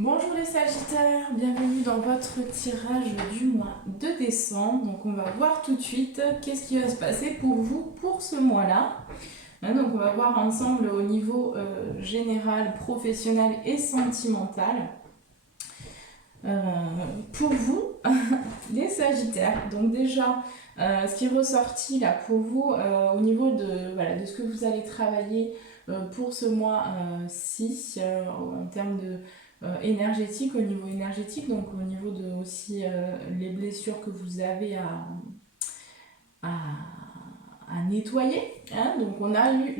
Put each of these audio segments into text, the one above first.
Bonjour les Sagittaires, bienvenue dans votre tirage du mois de décembre. Donc on va voir tout de suite qu'est-ce qui va se passer pour vous pour ce mois-là. Donc on va voir ensemble au niveau général, professionnel et sentimental. Pour vous, les Sagittaires, donc déjà, ce qui est ressorti là pour vous au niveau de ce que vous allez travailler pour ce mois-ci en termes de énergétique, au niveau énergétique, donc au niveau de aussi les blessures que vous avez à, à nettoyer. Donc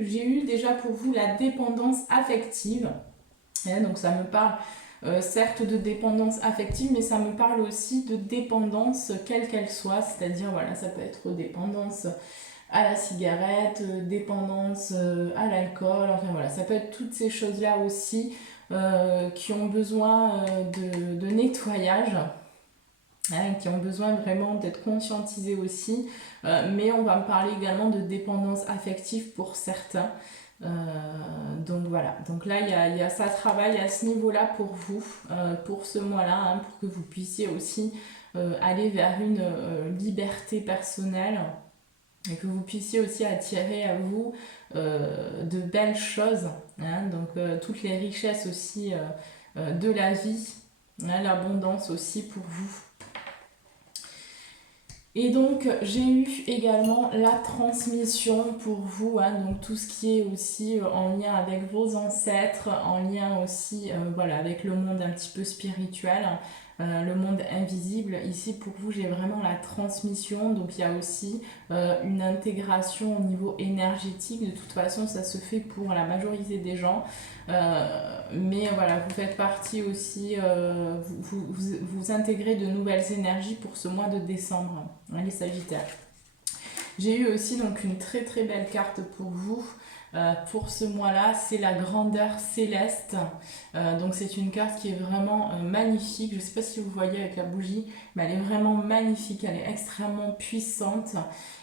j'ai eu déjà pour vous la dépendance affective. Donc ça me parle certes de dépendance affective, mais ça me parle aussi de dépendance quelle qu'elle soit, c'est-à-dire voilà, ça peut être dépendance à la cigarette, dépendance à l'alcool, enfin voilà, ça peut être toutes ces choses-là aussi qui ont besoin de nettoyage, qui ont besoin vraiment d'être conscientisées aussi, mais on va me parler également de dépendance affective pour certains. Donc voilà, donc là il y a ça travaille à ce niveau-là pour vous, pour ce mois-là, pour que vous puissiez aussi aller vers une liberté personnelle et que vous puissiez aussi attirer à vous de belles choses, donc toutes les richesses aussi de la vie, l'abondance aussi pour vous. Et donc j'ai eu également la transmission pour vous, donc tout ce qui est aussi en lien avec vos ancêtres, en lien aussi voilà, avec le monde un petit peu spirituel, le monde invisible. Ici pour vous j'ai vraiment la transmission, donc il y a aussi une intégration au niveau énergétique. De toute façon ça se fait pour la majorité des gens. Mais voilà, vous faites partie aussi, vous intégrez de nouvelles énergies pour ce mois de décembre, les Sagittaires. J'ai eu aussi donc une très très belle carte pour vous. Pour ce mois-là, c'est la grandeur céleste. Donc c'est une carte qui est vraiment magnifique. Je ne sais pas si vous voyez avec la bougie, mais elle est vraiment magnifique. Elle est extrêmement puissante.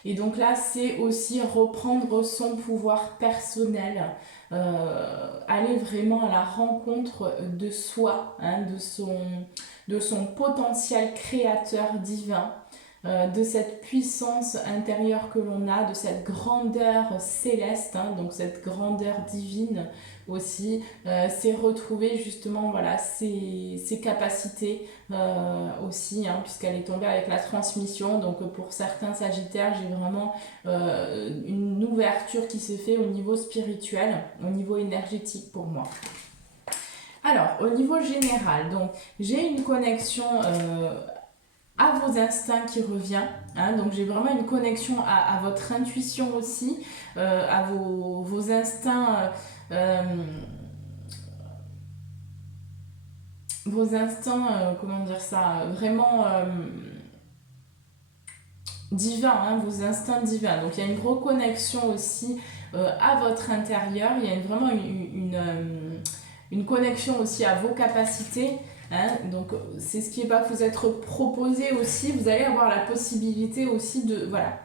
Et donc là, c'est aussi reprendre son pouvoir personnel. Aller vraiment à la rencontre de soi, de son potentiel créateur divin, de cette puissance intérieure que l'on a, de cette grandeur céleste, donc cette grandeur divine aussi. C'est retrouver justement voilà, ses capacités aussi, puisqu'elle est tombée avec la transmission. Donc pour certains Sagittaires, j'ai vraiment une ouverture qui s'est faite au niveau spirituel, au niveau énergétique pour moi. Alors, au niveau général, donc j'ai une connexion à vos instincts qui revient, donc j'ai vraiment une connexion à votre intuition aussi, à vos instincts, comment dire ça, vraiment divins, vos instincts divins. Donc il y a une reconnexion aussi à votre intérieur, il y a vraiment une connexion aussi à vos capacités. Donc c'est ce qui va vous être proposé aussi. Vous allez avoir la possibilité aussi de voilà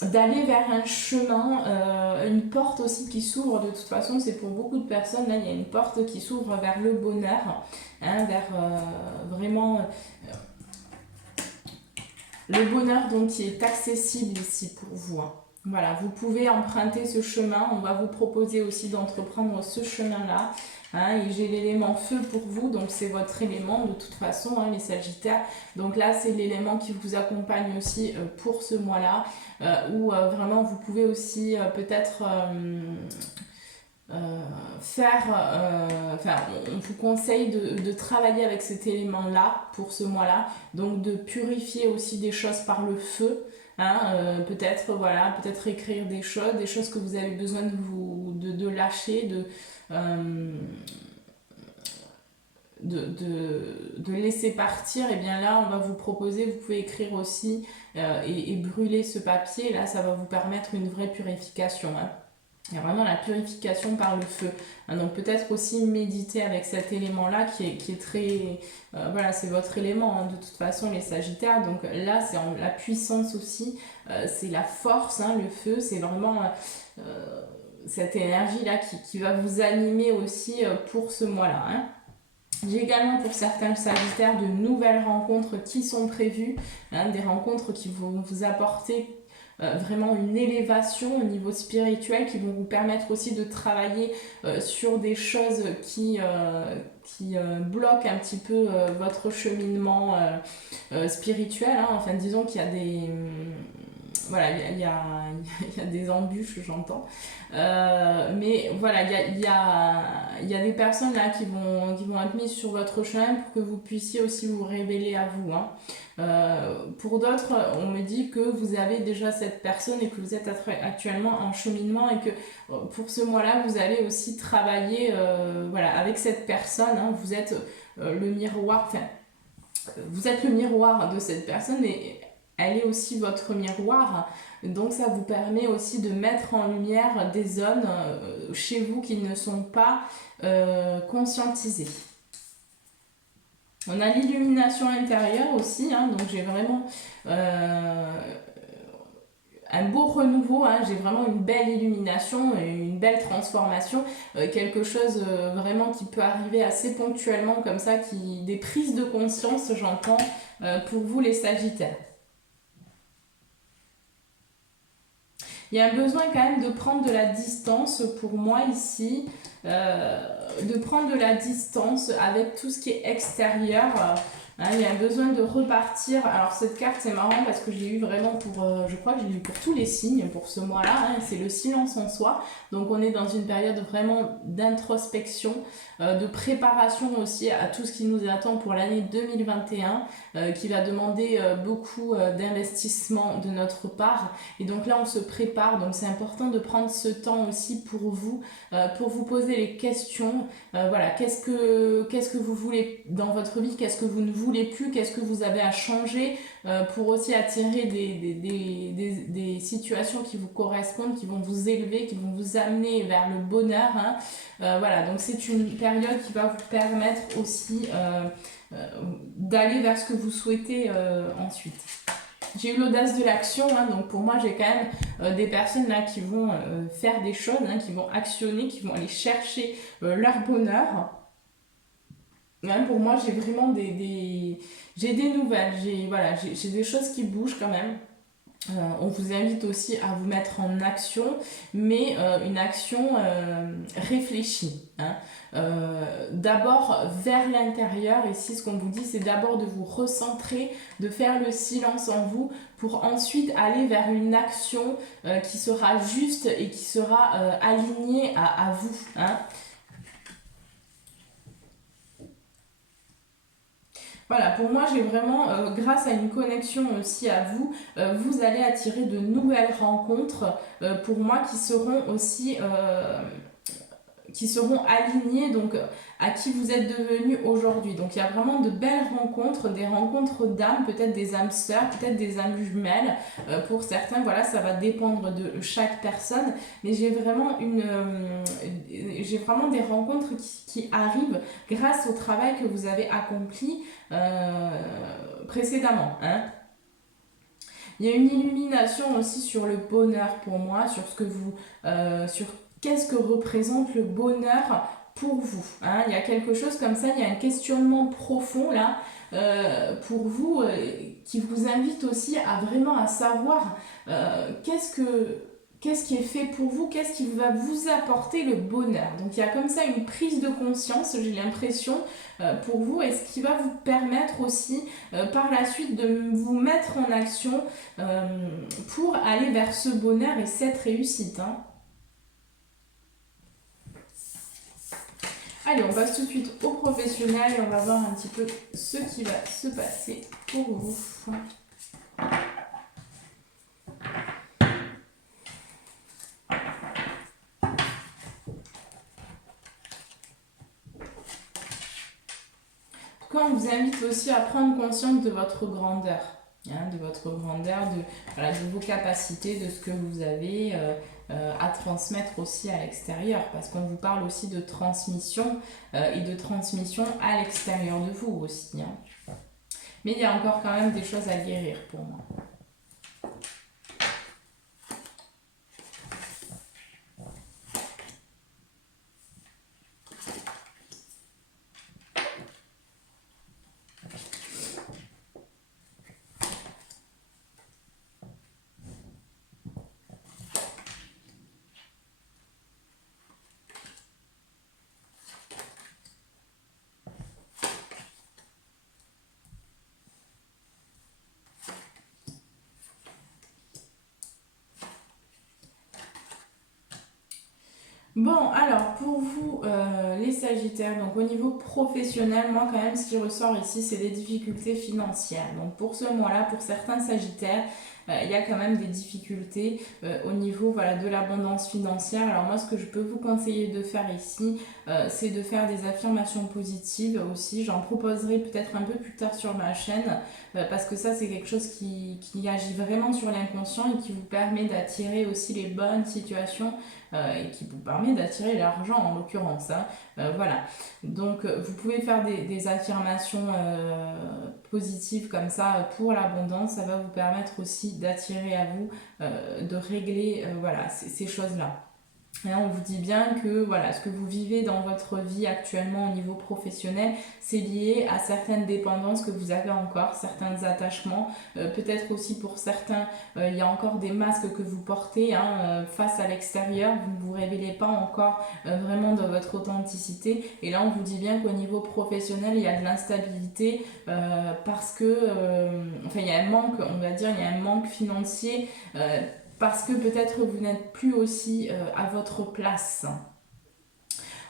d'aller vers un chemin, une porte aussi qui s'ouvre. De toute façon, c'est pour beaucoup de personnes. Là, il y a une porte qui s'ouvre vers le bonheur, vers vraiment le bonheur donc qui est accessible ici pour vous. Voilà, vous pouvez emprunter ce chemin. On va vous proposer aussi d'entreprendre ce chemin-là. Et j'ai l'élément feu pour vous, donc c'est votre élément de toute façon, les Sagittaires. Donc là, c'est l'élément qui vous accompagne aussi pour ce mois-là, où vraiment vous pouvez aussi peut-être on vous conseille de travailler avec cet élément-là pour ce mois-là, donc de purifier aussi des choses par le feu. Peut-être écrire des choses que vous avez besoin de lâcher, de laisser partir. Et bien là on va vous proposer, vous pouvez écrire aussi et brûler ce papier. Là ça va vous permettre une vraie purification. Il y a vraiment la purification par le feu. Donc peut-être aussi méditer avec cet élément-là qui est très... voilà, c'est votre élément de toute façon, les Sagittaires. Donc là, c'est la puissance aussi, c'est la force, le feu, c'est vraiment... cette énergie-là qui va vous animer aussi pour ce mois-là. Hein. J'ai également pour certains Sagittaires de nouvelles rencontres qui sont prévues, hein, des rencontres qui vont vous apporter vraiment une élévation au niveau spirituel, qui vont vous permettre aussi de travailler sur des choses qui bloquent un petit peu votre cheminement spirituel. Hein. Enfin, disons qu'il y a des... voilà, il y a des embûches, j'entends. Mais voilà, il y a des personnes là qui vont être mises sur votre chemin pour que vous puissiez aussi vous révéler à vous. Hein. Pour d'autres, on me dit que vous avez déjà cette personne et que vous êtes actuellement en cheminement et que pour ce mois-là, vous allez aussi travailler voilà, avec cette personne. Hein. Vous êtes le miroir, enfin, vous êtes le miroir de cette personne et elle est aussi votre miroir. Donc ça vous permet aussi de mettre en lumière des zones chez vous qui ne sont pas conscientisées. On a l'illumination intérieure aussi, hein, donc j'ai vraiment un beau renouveau, hein, j'ai vraiment une belle illumination, une belle transformation, quelque chose vraiment qui peut arriver assez ponctuellement comme ça, des prises de conscience, j'entends, pour vous les Sagittaires. Il y a un besoin quand même de prendre de la distance pour moi ici, de prendre de la distance avec tout ce qui est extérieur. Hein, il y a un besoin de repartir. Alors cette carte c'est marrant parce que je l'ai eu vraiment pour, je crois que je l'ai eu pour tous les signes pour ce mois-là. Hein, c'est le silence en soi. Donc on est dans une période vraiment d'introspection, de préparation aussi à tout ce qui nous attend pour l'année 2021, qui va demander beaucoup d'investissement de notre part. Et donc là on se prépare. Donc c'est important de prendre ce temps aussi pour vous poser les questions. Voilà, qu'est-ce que vous voulez dans votre vie, qu'est-ce que vous ne voulez plus, qu'est-ce que vous avez à changer pour aussi attirer des situations qui vous correspondent, qui vont vous élever, qui vont vous amener vers le bonheur. Hein. Voilà, donc c'est une période qui va vous permettre aussi d'aller vers ce que vous souhaitez ensuite. J'ai eu l'audace de l'action, hein, donc pour moi j'ai quand même des personnes là qui vont faire des choses, hein, qui vont actionner, qui vont aller chercher leur bonheur. Hein, pour moi j'ai vraiment j'ai des nouvelles, j'ai des choses qui bougent quand même. On vous invite aussi à vous mettre en action, mais une action réfléchie. Hein. D'abord vers l'intérieur, ici ce qu'on vous dit c'est d'abord de vous recentrer, de faire le silence en vous pour ensuite aller vers une action qui sera juste et qui sera alignée à vous. Hein. Voilà, pour moi, j'ai vraiment, grâce à une connexion aussi à vous, vous allez attirer de nouvelles rencontres pour moi qui seront alignées donc à qui vous êtes devenu aujourd'hui. Donc il y a vraiment de belles rencontres, des rencontres d'âmes, peut-être des âmes sœurs, peut-être des âmes jumelles. Pour certains, voilà, ça va dépendre de chaque personne. Mais j'ai vraiment des rencontres qui arrivent grâce au travail que vous avez accompli précédemment. Hein. Il y a une illumination aussi sur le bonheur pour moi, sur ce que vous, sur qu'est-ce que représente le bonheur pour vous. Hein. Il y a quelque chose comme ça, il y a un questionnement profond là pour vous qui vous invite aussi à vraiment savoir qu'est-ce qui est fait pour vous, qu'est-ce qui va vous apporter le bonheur. Donc il y a comme ça une prise de conscience, j'ai l'impression, pour vous, et ce qui va vous permettre aussi par la suite de vous mettre en action pour aller vers ce bonheur et cette réussite. Hein. Allez, on passe tout de suite au professionnel et on va voir un petit peu ce qui va se passer pour vous. On vous invite aussi à prendre conscience de votre grandeur, hein, de vos capacités, de ce que vous avez à transmettre aussi à l'extérieur, parce qu'on vous parle aussi de transmission et de transmission à l'extérieur de vous aussi. Hein. Mais il y a encore quand même des choses à guérir pour moi. Bon, alors pour vous, les Sagittaires, donc au niveau professionnel, moi quand même, ce qui ressort ici, c'est des difficultés financières. Donc pour ce mois-là, pour certains Sagittaires, il y a quand même des difficultés au niveau voilà, de l'abondance financière. Alors moi, ce que je peux vous conseiller de faire ici, c'est de faire des affirmations positives aussi. J'en proposerai peut-être un peu plus tard sur ma chaîne, parce que ça, c'est quelque chose qui agit vraiment sur l'inconscient et qui vous permet d'attirer aussi les bonnes situations et qui vous permet d'attirer l'argent en l'occurrence. Hein. Voilà. Donc vous pouvez faire des affirmations positives comme ça pour l'abondance. Ça va vous permettre aussi d'attirer à vous, de régler voilà, ces choses-là. Hein, on vous dit bien que voilà, ce que vous vivez dans votre vie actuellement au niveau professionnel, c'est lié à certaines dépendances que vous avez encore, certains attachements. Peut-être aussi pour certains, il y a encore des masques que vous portez hein, face à l'extérieur. Vous ne vous révélez pas encore vraiment dans votre authenticité. Et là, on vous dit bien qu'au niveau professionnel, il y a de l'instabilité parce que, enfin, il y a un manque, on va dire, il y a un manque financier. Parce que peut-être vous n'êtes plus aussi à votre place.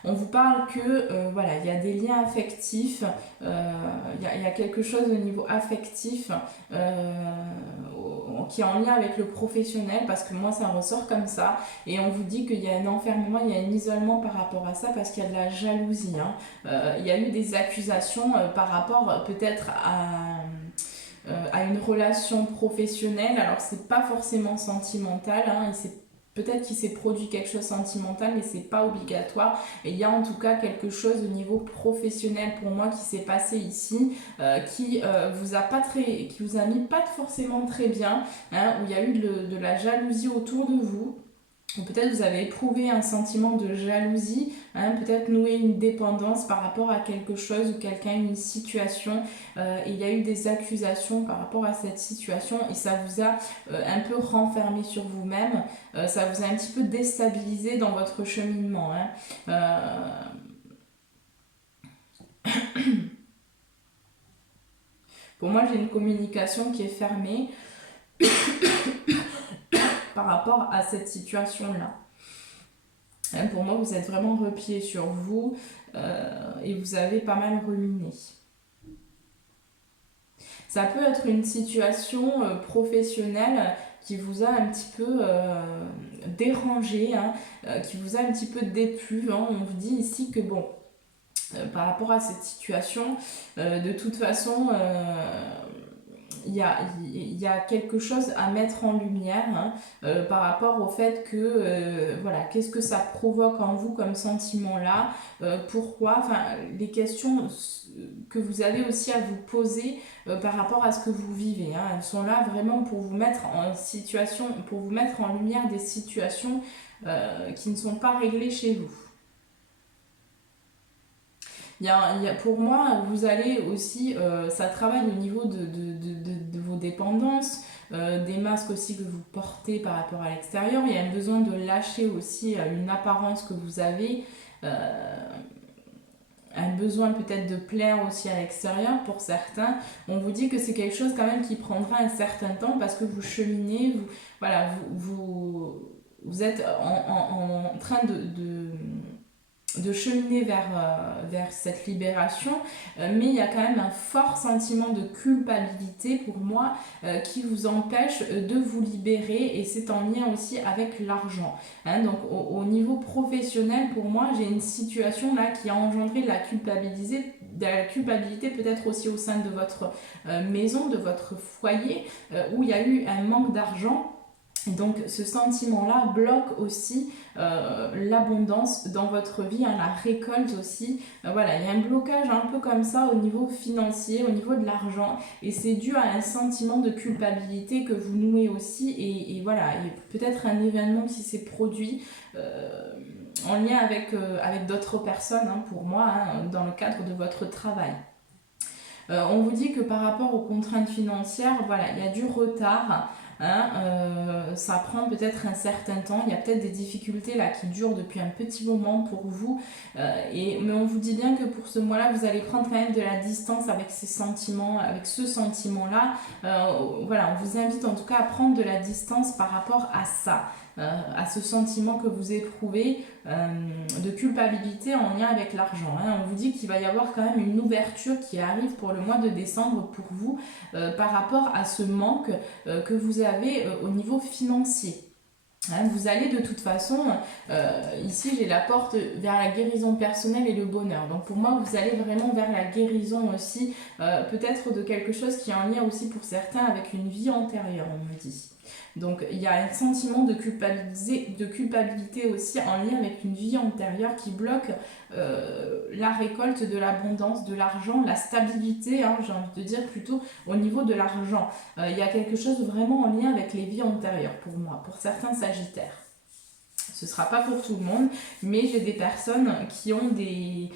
On vous parle que voilà, il y a des liens affectifs, il y a quelque chose au niveau affectif qui est en lien avec le professionnel, parce que moi ça ressort comme ça, et on vous dit qu'il y a un enfermement, il y a un isolement par rapport à ça, parce qu'il y a de la jalousie. Hein. Il y a eu des accusations par rapport peut-être à une relation professionnelle. Alors c'est pas forcément sentimental, hein, peut-être qu'il s'est produit quelque chose de sentimental, mais c'est pas obligatoire. Et il y a en tout cas quelque chose au niveau professionnel pour moi qui s'est passé ici, qui vous a mis pas forcément très bien, hein, où il y a eu de la jalousie autour de vous. Ou peut-être vous avez éprouvé un sentiment de jalousie, hein, peut-être noué une dépendance par rapport à quelque chose ou quelqu'un, une situation, et il y a eu des accusations par rapport à cette situation et ça vous a un peu renfermé sur vous-même, ça vous a un petit peu déstabilisé dans votre cheminement. Hein. Pour moi, j'ai une communication qui est fermée par rapport à cette situation-là. Hein, pour moi, vous êtes vraiment replié sur vous et vous avez pas mal ruminé. Ça peut être une situation professionnelle qui vous a un petit peu dérangé, hein, qui vous a un petit peu déplu. Hein. On vous dit ici que bon, par rapport à cette situation, de toute façon, il y a quelque chose à mettre en lumière hein, par rapport au fait que, voilà, qu'est-ce que ça provoque en vous comme sentiment là, pourquoi, enfin, les questions que vous avez aussi à vous poser par rapport à ce que vous vivez. Hein, elles sont là vraiment pour vous mettre en situation, pour vous mettre en lumière des situations qui ne sont pas réglées chez vous. Pour moi, vous allez aussi, ça travaille au niveau de vos dépendances, des masques aussi que vous portez par rapport à l'extérieur. Il y a un besoin de lâcher aussi une apparence que vous avez, un besoin peut-être de plaire aussi à l'extérieur pour certains. On vous dit que c'est quelque chose quand même qui prendra un certain temps parce que vous cheminez, voilà, vous êtes en train de cheminer vers cette libération, mais il y a quand même un fort sentiment de culpabilité pour moi qui vous empêche de vous libérer et c'est en lien aussi avec l'argent. Hein, donc au niveau professionnel, pour moi, j'ai une situation là qui a engendré de la culpabilité peut-être aussi au sein de votre maison, de votre foyer, où il y a eu un manque d'argent. Et donc ce sentiment-là bloque aussi l'abondance dans votre vie, hein, la récolte aussi. Voilà, il y a un blocage un peu comme ça au niveau financier, au niveau de l'argent. Et c'est dû à un sentiment de culpabilité que vous nouez aussi. Et voilà, il y a peut-être un événement qui s'est produit en lien avec d'autres personnes, hein, pour moi, hein, dans le cadre de votre travail. On vous dit que par rapport aux contraintes financières, voilà, il y a du retard. Hein, ça prend peut-être un certain temps, il y a peut-être des difficultés là qui durent depuis un petit moment pour vous, mais on vous dit bien que pour ce mois-là, vous allez prendre quand même de la distance avec ces sentiments, avec ce sentiment-là. Voilà, on vous invite en tout cas à prendre de la distance par rapport à ça. à ce sentiment que vous éprouvez de culpabilité en lien avec l'argent. Hein. On vous dit qu'il va y avoir quand même une ouverture qui arrive pour le mois de décembre pour vous par rapport à ce manque que vous avez au niveau financier. Hein, vous allez de toute façon, ici j'ai la porte vers la guérison personnelle et le bonheur. Donc pour moi, vous allez vraiment vers la guérison aussi, peut-être de quelque chose qui est en lien aussi pour certains avec une vie antérieure, on me dit. Donc il y a un sentiment de culpabilité aussi en lien avec une vie antérieure qui bloque la récolte de l'abondance, de l'argent, la stabilité, hein, j'ai envie de dire plutôt au niveau de l'argent. Il y a quelque chose vraiment en lien avec les vies antérieures pour moi, pour certains sagittaires. Ce ne sera pas pour tout le monde, mais j'ai des personnes qui ont des...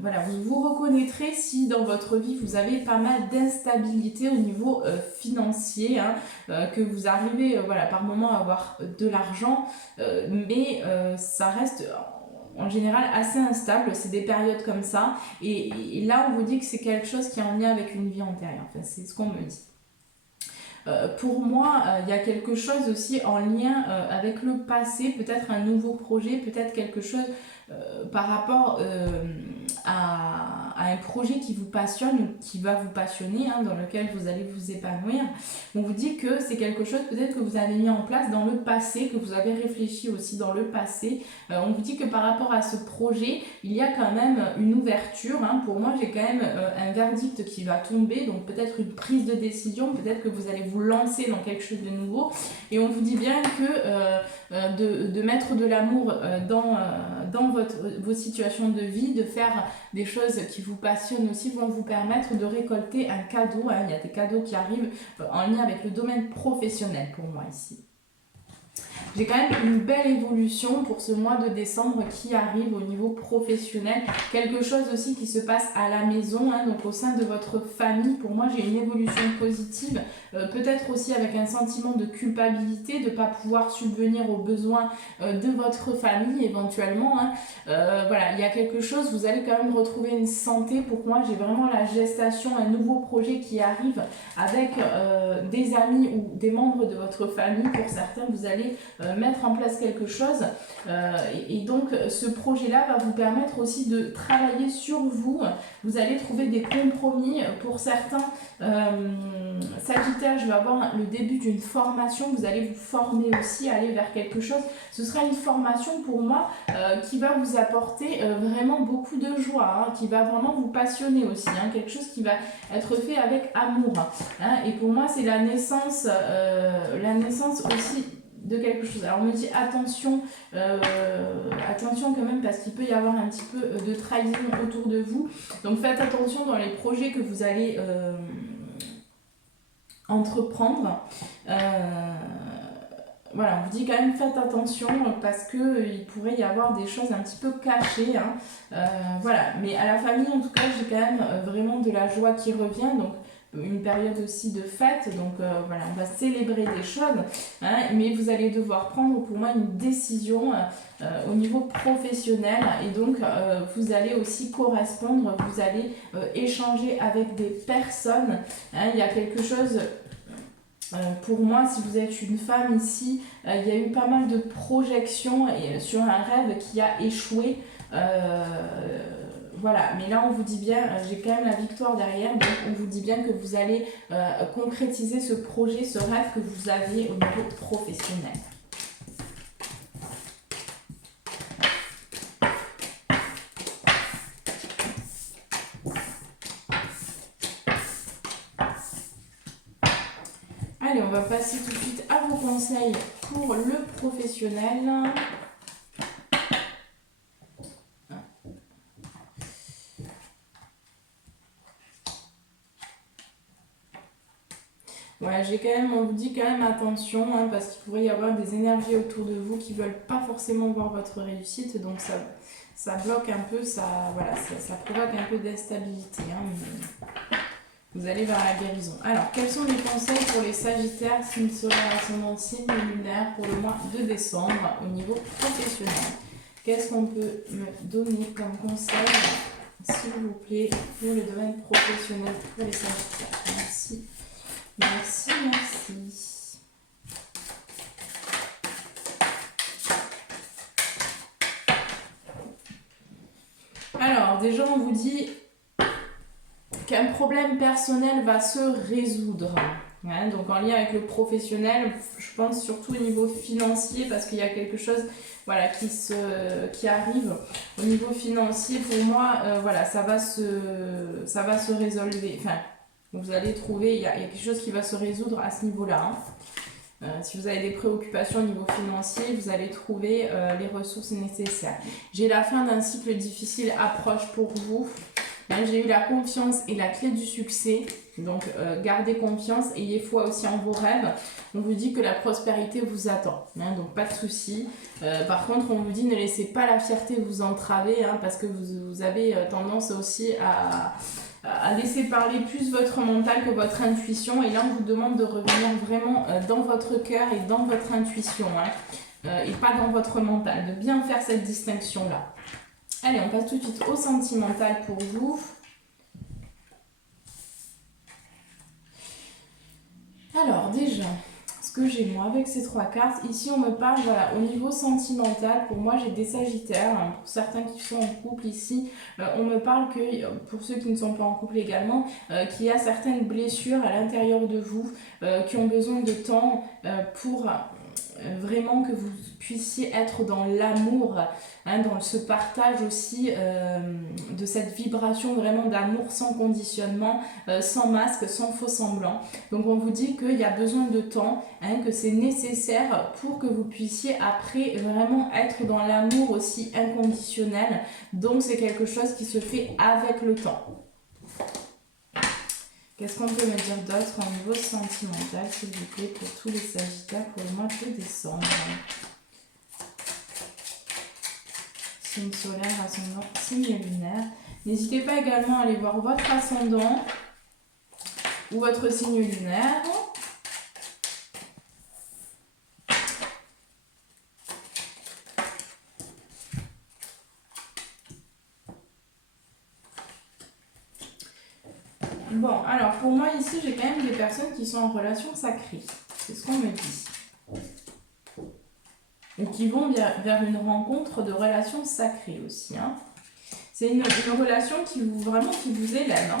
voilà, vous vous reconnaîtrez si dans votre vie vous avez pas mal d'instabilité au niveau financier, hein, que vous arrivez voilà, par moment à avoir de l'argent, mais ça reste en général assez instable, c'est des périodes comme ça, et là on vous dit que c'est quelque chose qui est en lien avec une vie antérieure, enfin, c'est ce qu'on me dit. Pour moi, il y a quelque chose aussi en lien avec le passé, peut-être un nouveau projet, peut-être quelque chose par rapport à un projet qui vous passionne ou qui va vous passionner, hein, dans lequel vous allez vous épanouir. On vous dit que c'est quelque chose peut-être que vous avez mis en place dans le passé, que vous avez réfléchi aussi dans le passé. On vous dit que par rapport à ce projet, il y a quand même une ouverture. Hein. Pour moi, j'ai quand même un verdict qui va tomber, donc peut-être une prise de décision, peut-être que vous allez vous lancer dans quelque chose de nouveau. Et on vous dit bien que de mettre de l'amour dans vos situations de vie, de faire des choses qui vous passionnent aussi, vont vous permettre de récolter un cadeau. Hein. Il y a des cadeaux qui arrivent en lien avec le domaine professionnel pour moi ici. J'ai quand même une belle évolution pour ce mois de décembre qui arrive au niveau professionnel. Quelque chose aussi qui se passe à la maison, hein, donc au sein de votre famille. Pour moi, j'ai une évolution positive. Peut-être aussi avec un sentiment de culpabilité, de ne pas pouvoir subvenir aux besoins de votre famille éventuellement. Hein. Voilà, il y a quelque chose, vous allez quand même retrouver une santé. Pour moi, j'ai vraiment la gestation, un nouveau projet qui arrive avec des amis ou des membres de votre famille. Pour certains, vous allez mettre en place quelque chose et donc ce projet-là va vous permettre aussi de travailler sur vous. Vous allez trouver des compromis. Pour certains Sagittaires, je vais avoir le début d'une formation, vous allez vous former aussi, aller vers quelque chose. Ce sera une formation pour moi qui va vous apporter vraiment beaucoup de joie, hein, qui va vraiment vous passionner aussi, hein, quelque chose qui va être fait avec amour. Hein, et pour moi, c'est la naissance aussi de quelque chose. Alors on me dit attention quand même parce qu'il peut y avoir un petit peu de trahison autour de vous. Donc faites attention dans les projets que vous allez entreprendre. Voilà, on vous dit quand même faites attention parce qu'il pourrait y avoir des choses un petit peu cachées. Hein. Voilà, mais à la famille en tout cas j'ai quand même vraiment de la joie qui revient. Donc une période aussi de fête, donc voilà, on va célébrer des choses, hein, mais vous allez devoir prendre pour moi une décision au niveau professionnel et donc vous allez aussi correspondre, vous allez échanger avec des personnes, hein, il y a quelque chose... pour moi, si vous êtes une femme ici, il y a eu pas mal de projections sur un rêve qui a échoué. Voilà, mais là on vous dit bien, j'ai quand même la victoire derrière, donc on vous dit bien que vous allez concrétiser ce projet, ce rêve que vous aviez au niveau professionnel. Allez, on va passer tout de suite à vos conseils pour le professionnel. Ouais, on vous dit quand même attention, hein, parce qu'il pourrait y avoir des énergies autour de vous qui ne veulent pas forcément voir votre réussite, donc ça bloque un peu, ça provoque un peu d'instabilité. Hein, vous allez vers la guérison. Alors, quels sont les conseils pour les Sagittaires, signe solaire, ascendant, signe lunaire pour le mois de décembre au niveau professionnel? Qu'est-ce qu'on peut me donner comme conseil, s'il vous plaît, pour le domaine professionnel pour les Sagittaires? Merci. Merci, merci. Alors, déjà, on vous dit qu'un problème personnel va se résoudre. Ouais, donc en lien avec le professionnel, je pense surtout au niveau financier parce qu'il y a quelque chose voilà, qui arrive au niveau financier. Pour moi, voilà, ça va se résolver. Enfin, vous allez trouver, il y a quelque chose qui va se résoudre à ce niveau-là. Hein. Si vous avez des préoccupations au niveau financier, vous allez trouver les ressources nécessaires. J'ai la fin d'un cycle difficile approche pour vous. Hein, j'ai eu la confiance et la clé du succès. Donc, gardez confiance, ayez foi aussi en vos rêves. On vous dit que la prospérité vous attend. Hein, donc, pas de souci. Par contre, on vous dit ne laissez pas la fierté vous entraver hein, parce que vous avez tendance aussi à laisser parler plus votre mental que votre intuition. Et là, on vous demande de revenir vraiment dans votre cœur et dans votre intuition. Hein, et pas dans votre mental. De bien faire cette distinction-là. Allez, on passe tout de suite au sentimental pour vous. Alors, déjà, ce que j'ai moi avec ces 3 cartes, ici on me parle, voilà, au niveau sentimental, pour moi j'ai des sagittaires, hein, pour certains qui sont en couple ici, on me parle que, pour ceux qui ne sont pas en couple également, qu'il y a certaines blessures à l'intérieur de vous, qui ont besoin de temps pour vraiment que vous puissiez être dans l'amour, hein, dans ce partage aussi de cette vibration vraiment d'amour sans conditionnement, sans masque, sans faux semblant. Donc on vous dit qu'il y a besoin de temps, hein, que c'est nécessaire pour que vous puissiez après vraiment être dans l'amour aussi inconditionnel. Donc c'est quelque chose qui se fait avec le temps. Qu'est-ce qu'on peut me dire d'autre au niveau sentimental, s'il vous plaît, pour tous les sagittaires pour le mois de décembre? Signe solaire, ascendant, signe lunaire. N'hésitez pas également à aller voir votre ascendant ou votre signe lunaire. Bon, alors pour moi ici, j'ai quand même des personnes qui sont en relation sacrée. C'est ce qu'on me dit. Et qui vont vers une rencontre de relations sacrées aussi. Hein. C'est une relation qui vous élève. Hein.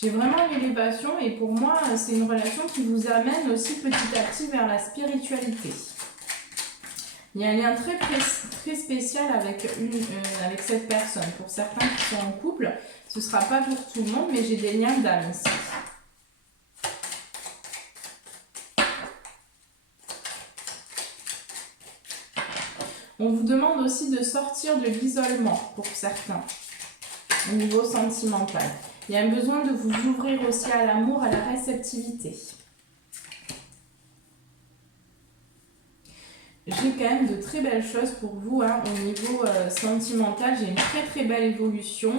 J'ai vraiment l'élévation et pour moi, c'est une relation qui vous amène aussi petit à petit vers la spiritualité. Il y a un lien très spécial avec cette personne. Pour certains qui sont en couple, ce ne sera pas pour tout le monde, mais j'ai des liens d'âme ici. On vous demande aussi de sortir de l'isolement pour certains, au niveau sentimental. Il y a un besoin de vous ouvrir aussi à l'amour, à la réceptivité. J'ai quand même de très belles choses pour vous hein, au niveau sentimental. J'ai une très belle évolution.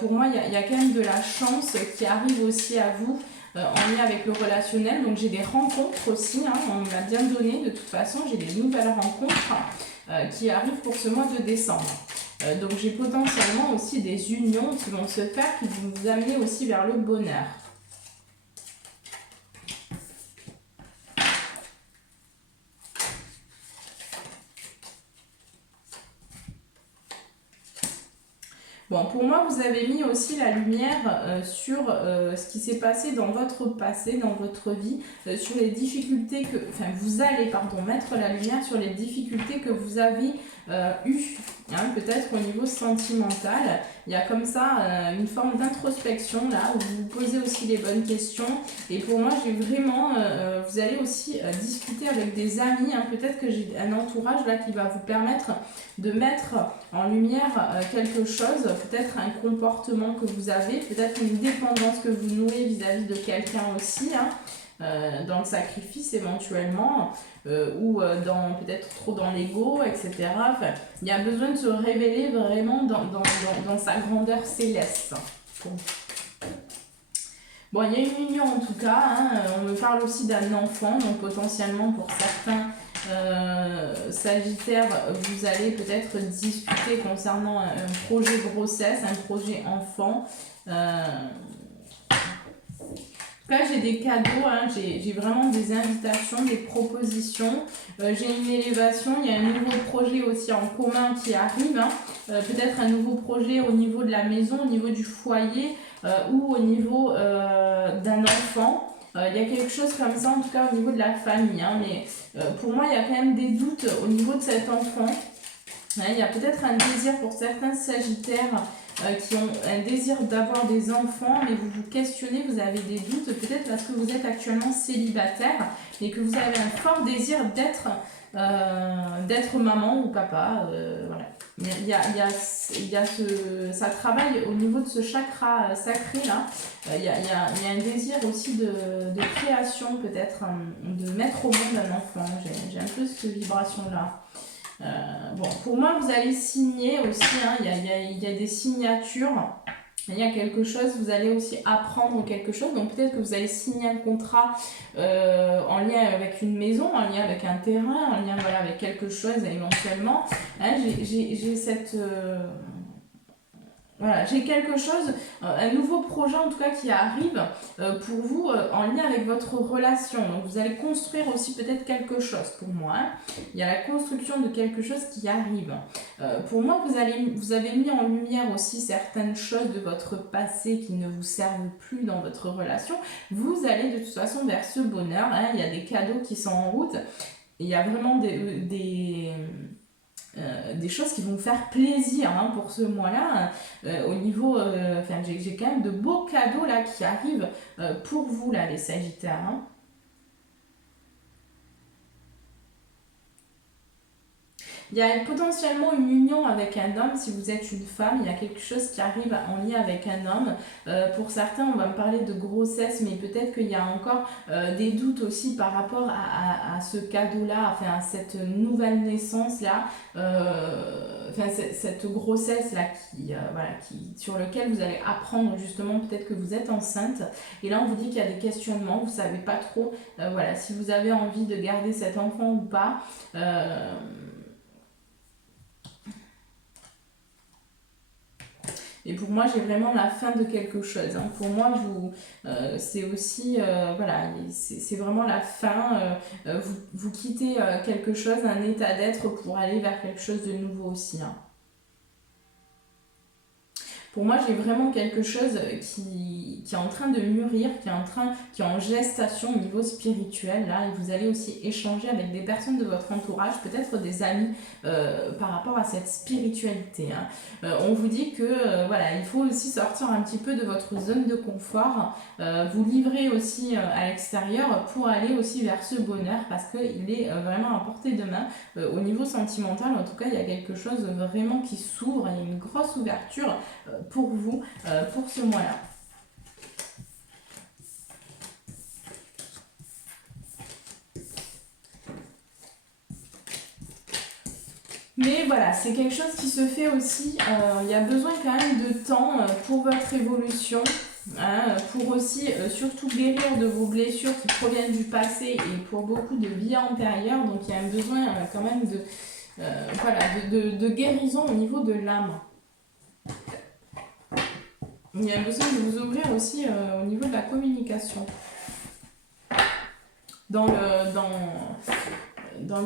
Pour moi, il y a quand même de la chance qui arrive aussi à vous en lien avec le relationnel. Donc j'ai des rencontres aussi, hein, on me l'a bien donné de toute façon. J'ai des nouvelles rencontres qui arrivent pour ce mois de décembre. Donc j'ai potentiellement aussi des unions qui vont se faire, qui vont vous amener aussi vers le bonheur. Bon, pour moi, vous avez mis aussi la lumière sur ce qui s'est passé dans votre passé, dans votre vie, sur les difficultés que... Enfin, vous allez, mettre la lumière sur les difficultés que vous avez eues, hein, peut-être au niveau sentimental. Il y a comme ça une forme d'introspection, là, où vous vous posez aussi les bonnes questions. Et pour moi, j'ai vraiment... vous allez aussi discuter avec des amis, hein, peut-être que j'ai un entourage, là, qui va vous permettre de mettre en lumière quelque chose, peut-être un comportement que vous avez, peut-être une dépendance que vous nouez vis-à-vis de quelqu'un aussi, hein, dans le sacrifice éventuellement, ou peut-être trop dans l'ego, etc. Enfin, il y a besoin de se révéler vraiment dans sa grandeur céleste. Bon, il y a une union en tout cas, hein, on me parle aussi d'un enfant, donc potentiellement pour certains Sagittaire, vous allez peut-être discuter concernant un projet grossesse, un projet enfant. Là, j'ai des cadeaux, hein, j'ai vraiment des invitations, des propositions. J'ai une élévation, il y a un nouveau projet aussi en commun qui arrive. Hein. Peut-être un nouveau projet au niveau de la maison, au niveau du foyer ou au niveau d'un enfant. Il y a quelque chose comme ça, en tout cas au niveau de la famille. Hein, mais pour moi, il y a quand même des doutes au niveau de cet enfant. Il y a peut-être un désir pour certains sagittaires qui ont un désir d'avoir des enfants, mais vous vous questionnez, vous avez des doutes, peut-être parce que vous êtes actuellement célibataire et que vous avez un fort désir d'être maman ou papa. Voilà. Ça travaille au niveau de ce chakra sacré là. Il y a un désir aussi de création peut-être, de mettre au monde un enfant. J'ai un peu cette vibration là. Bon, pour moi, vous allez signer aussi, hein, il y a des signatures, il y a quelque chose, vous allez aussi apprendre quelque chose, donc peut-être que vous allez signer un contrat en lien avec une maison, en lien avec un terrain, en lien voilà, avec quelque chose éventuellement. Hein, j'ai cette... Voilà, j'ai quelque chose, un nouveau projet en tout cas qui arrive pour vous en lien avec votre relation. Donc vous allez construire aussi peut-être quelque chose pour moi. Hein. Il y a la construction de quelque chose qui arrive. Pour moi, vous avez mis en lumière aussi certaines choses de votre passé qui ne vous servent plus dans votre relation. Vous allez de toute façon vers ce bonheur. Hein. Il y a des cadeaux qui sont en route. Il y a vraiment des choses qui vont vous faire plaisir hein, pour ce mois-là. Au niveau, j'ai quand même de beaux cadeaux là qui arrivent pour vous là, les Sagittaires. Hein. Il y a potentiellement une union avec un homme si vous êtes une femme. Il y a quelque chose qui arrive en lien avec un homme. Pour certains, on va me parler de grossesse, mais peut-être qu'il y a encore des doutes aussi par rapport à ce cadeau-là, enfin à cette nouvelle naissance-là, cette grossesse-là sur lequel vous allez apprendre justement peut-être que vous êtes enceinte. Et là, on vous dit qu'il y a des questionnements, vous ne savez pas trop si vous avez envie de garder cet enfant ou pas. Et pour moi, j'ai vraiment la fin de quelque chose. Hein. Pour moi, c'est aussi, c'est vraiment la fin. Vous quittez quelque chose, un état d'être pour aller vers quelque chose de nouveau aussi. Hein. Pour moi, j'ai vraiment quelque chose qui est en train de mûrir, qui est en gestation au niveau spirituel. Là, et vous allez aussi échanger avec des personnes de votre entourage, peut-être des amis, par rapport à cette spiritualité. Hein. On vous dit que il faut aussi sortir un petit peu de votre zone de confort, vous livrer aussi à l'extérieur pour aller aussi vers ce bonheur parce qu'il est vraiment à portée de main. Au niveau sentimental, en tout cas, il y a quelque chose vraiment qui s'ouvre, il y a une grosse ouverture pour vous, pour ce mois-là. Mais voilà, c'est quelque chose qui se fait aussi, il y a besoin quand même de temps pour votre évolution, hein, pour aussi surtout guérir de vos blessures qui proviennent du passé et pour beaucoup de vies antérieures, donc il y a un besoin quand même de guérison au niveau de l'âme. Il y a besoin de vous ouvrir aussi au niveau de la communication. Dans le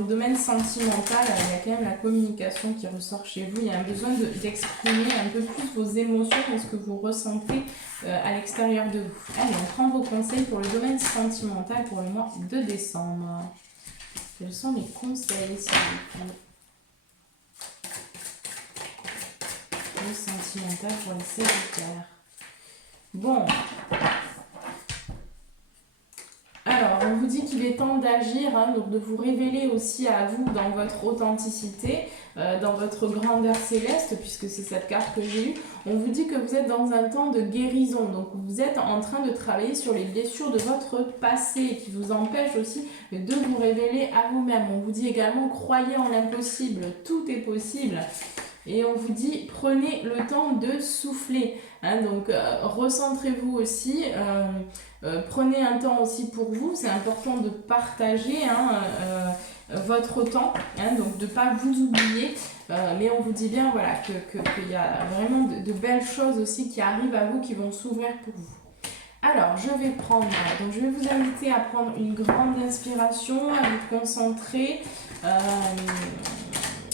domaine sentimental, il y a quand même la communication qui ressort chez vous. Il y a un besoin d'exprimer un peu plus vos émotions et ce que vous ressentez à l'extérieur de vous. Allez, on prend vos conseils pour le domaine sentimental pour le mois de décembre. Quels sont les conseils, s'il vous plaît? Le sentimental pour les Sagittaires. Bon. Alors, on vous dit qu'il est temps d'agir, hein, donc de vous révéler aussi à vous dans votre authenticité, dans votre grandeur céleste, puisque c'est cette carte que j'ai eue. On vous dit que vous êtes dans un temps de guérison, donc vous êtes en train de travailler sur les blessures de votre passé, qui vous empêchent aussi de vous révéler à vous-même. On vous dit également, croyez en l'impossible, tout est possible. Et on vous dit, prenez le temps de souffler. Hein, donc, recentrez-vous aussi. Prenez un temps aussi pour vous. C'est important de partager votre temps. Hein, donc, de ne pas vous oublier. Mais on vous dit bien voilà, qu'il y a vraiment de belles choses aussi qui arrivent à vous, qui vont s'ouvrir pour vous. Alors, je vais prendre, donc je vais vous inviter à prendre une grande inspiration, à vous concentrer.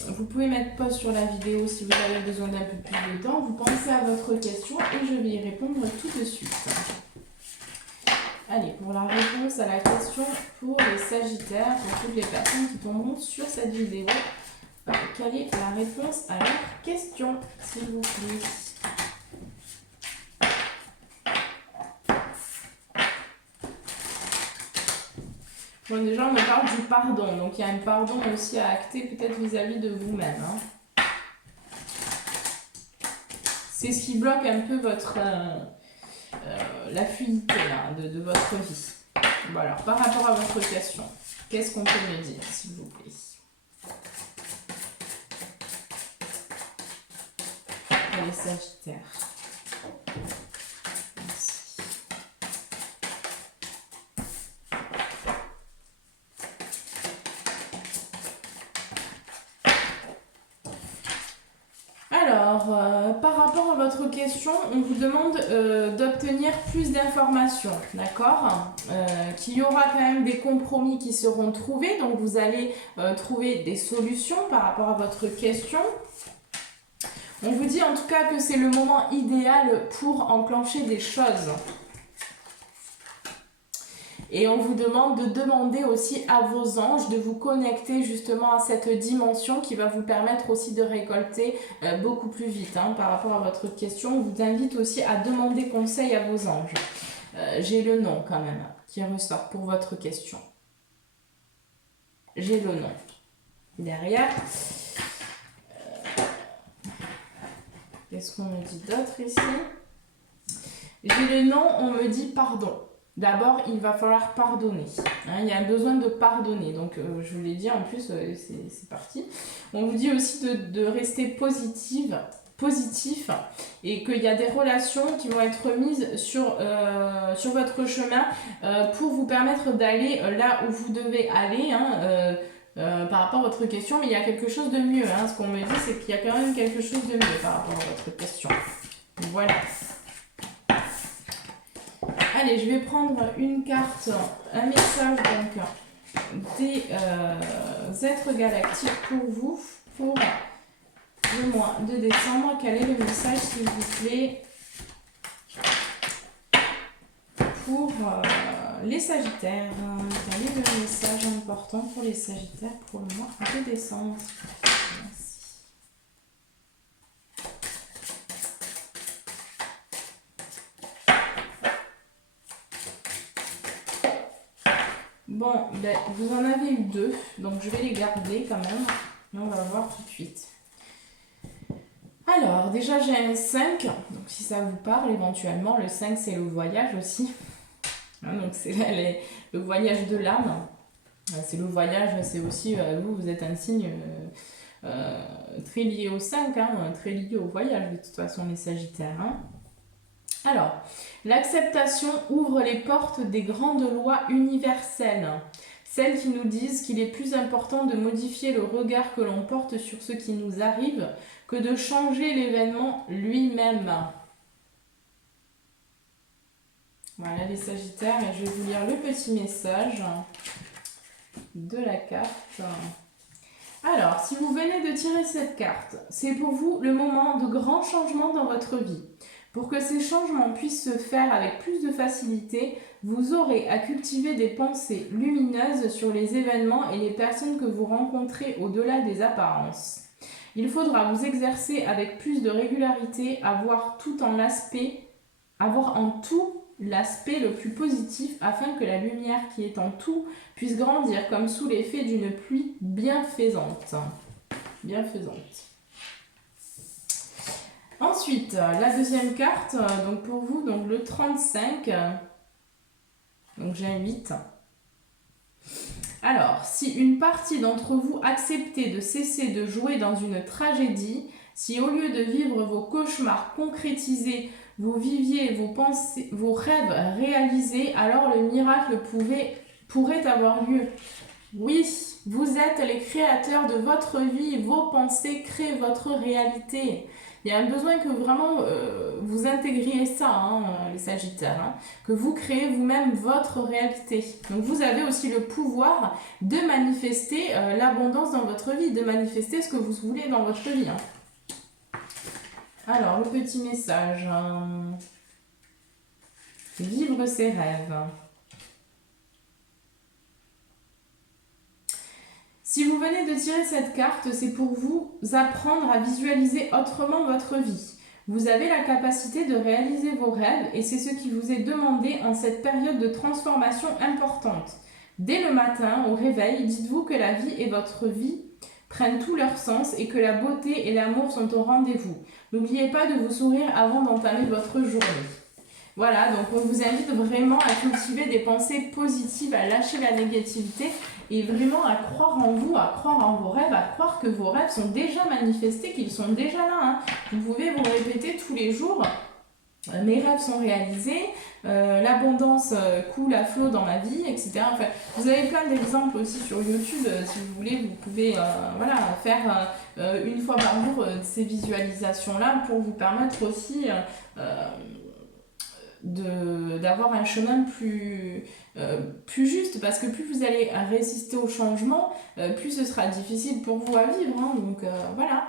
Vous pouvez mettre pause sur la vidéo si vous avez besoin d'un peu plus de temps. Vous pensez à votre question et je vais y répondre tout de suite. Allez, pour la réponse à la question pour les Sagittaires, pour toutes les personnes qui tomberont sur cette vidéo, quelle est la réponse à leur question, s'il vous plaît? Bon, déjà, on me parle du pardon, donc il y a un pardon aussi à acter peut-être vis-à-vis de vous-même. Hein. C'est ce qui bloque un peu votre la fluidité là, de votre vie. Bon, alors, par rapport à votre question, qu'est-ce qu'on peut me dire, s'il vous plaît? Pour les Sagittaires. Merci. Alors, par rapport à votre question, on vous demande d'obtenir plus d'informations, d'accord? Qu'il y aura quand même des compromis qui seront trouvés, donc vous allez trouver des solutions par rapport à votre question. On vous dit en tout cas que c'est le moment idéal pour enclencher des choses. Et on vous demande de demander aussi à vos anges de vous connecter justement à cette dimension qui va vous permettre aussi de récolter beaucoup plus vite. Hein, par rapport à votre question, on vous invite aussi à demander conseil à vos anges. J'ai le nom quand même qui ressort pour votre question. J'ai le nom. Derrière, qu'est-ce qu'on me dit d'autre ici? J'ai le nom, on me dit pardon. D'abord, il va falloir pardonner. Hein, il y a un besoin de pardonner. Donc, je vous l'ai dit, en plus, c'est parti. On vous dit aussi de rester positif et qu'il y a des relations qui vont être mises sur votre chemin pour vous permettre d'aller là où vous devez aller. Hein, par rapport à votre question, mais il y a quelque chose de mieux. Hein. Ce qu'on me dit, c'est qu'il y a quand même quelque chose de mieux par rapport à votre question. Voilà. Allez, je vais prendre une carte, un message donc des êtres galactiques pour vous, pour le mois de décembre. Quel est le message, s'il vous plaît, pour les Sagittaires? Quel est le message important pour les Sagittaires pour le mois de décembre? Merci. Bon, ben, vous en avez eu 2, donc je vais les garder quand même. Et on va voir tout de suite. Alors, déjà j'ai un 5, donc si ça vous parle éventuellement, le 5 c'est le voyage aussi. Hein, donc c'est le voyage de l'âme. C'est le voyage, c'est aussi, vous êtes un signe très lié au 5, hein, très lié au voyage de toute façon les Sagittaires. Hein. Alors, l'acceptation ouvre les portes des grandes lois universelles, celles qui nous disent qu'il est plus important de modifier le regard que l'on porte sur ce qui nous arrive que de changer l'événement lui-même. Voilà les Sagittaires, et je vais vous lire le petit message de la carte. Alors, si vous venez de tirer cette carte, c'est pour vous le moment de grands changements dans votre vie. Pour que ces changements puissent se faire avec plus de facilité, vous aurez à cultiver des pensées lumineuses sur les événements et les personnes que vous rencontrez au-delà des apparences. Il faudra vous exercer avec plus de régularité à voir en tout l'aspect le plus positif afin que la lumière qui est en tout puisse grandir comme sous l'effet d'une pluie bienfaisante. Ensuite, la deuxième carte, donc pour vous, donc le 35, donc j'ai un 8. Alors, si une partie d'entre vous acceptait de cesser de jouer dans une tragédie, si au lieu de vivre vos cauchemars concrétisés, vous viviez vos rêves réalisés, alors le miracle pourrait avoir lieu. Oui, vous êtes les créateurs de votre vie, vos pensées créent votre réalité. Il y a un besoin que vraiment vous intégriez ça, hein, les Sagittaires, hein, que vous créez vous-même votre réalité. Donc vous avez aussi le pouvoir de manifester l'abondance dans votre vie, de manifester ce que vous voulez dans votre vie. Hein. Alors, le petit message. Vivre ses rêves. Si vous venez de tirer cette carte, c'est pour vous apprendre à visualiser autrement votre vie. Vous avez la capacité de réaliser vos rêves et c'est ce qui vous est demandé en cette période de transformation importante. Dès le matin, au réveil, dites-vous que la vie et votre vie prennent tout leur sens et que la beauté et l'amour sont au rendez-vous. N'oubliez pas de vous sourire avant d'entamer votre journée. Voilà, donc on vous invite vraiment à cultiver des pensées positives, à lâcher la négativité et vraiment à croire en vous, à croire en vos rêves, à croire que vos rêves sont déjà manifestés, qu'ils sont déjà là. Hein. Vous pouvez vous répéter tous les jours, mes rêves sont réalisés, l'abondance coule à flot dans ma vie, etc. Enfin, vous avez plein d'exemples aussi sur YouTube, si vous voulez, vous pouvez voilà, faire une fois par jour ces visualisations-là pour vous permettre aussi d'avoir un chemin plus juste, parce que plus vous allez résister au changement, plus ce sera difficile pour vous à vivre. Hein. Donc voilà,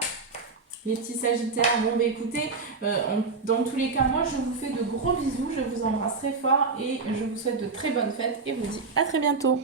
les petits Sagittaires. Bon, bah écoutez, dans tous les cas, moi je vous fais de gros bisous, je vous embrasse très fort et je vous souhaite de très bonnes fêtes et vous dis à très bientôt.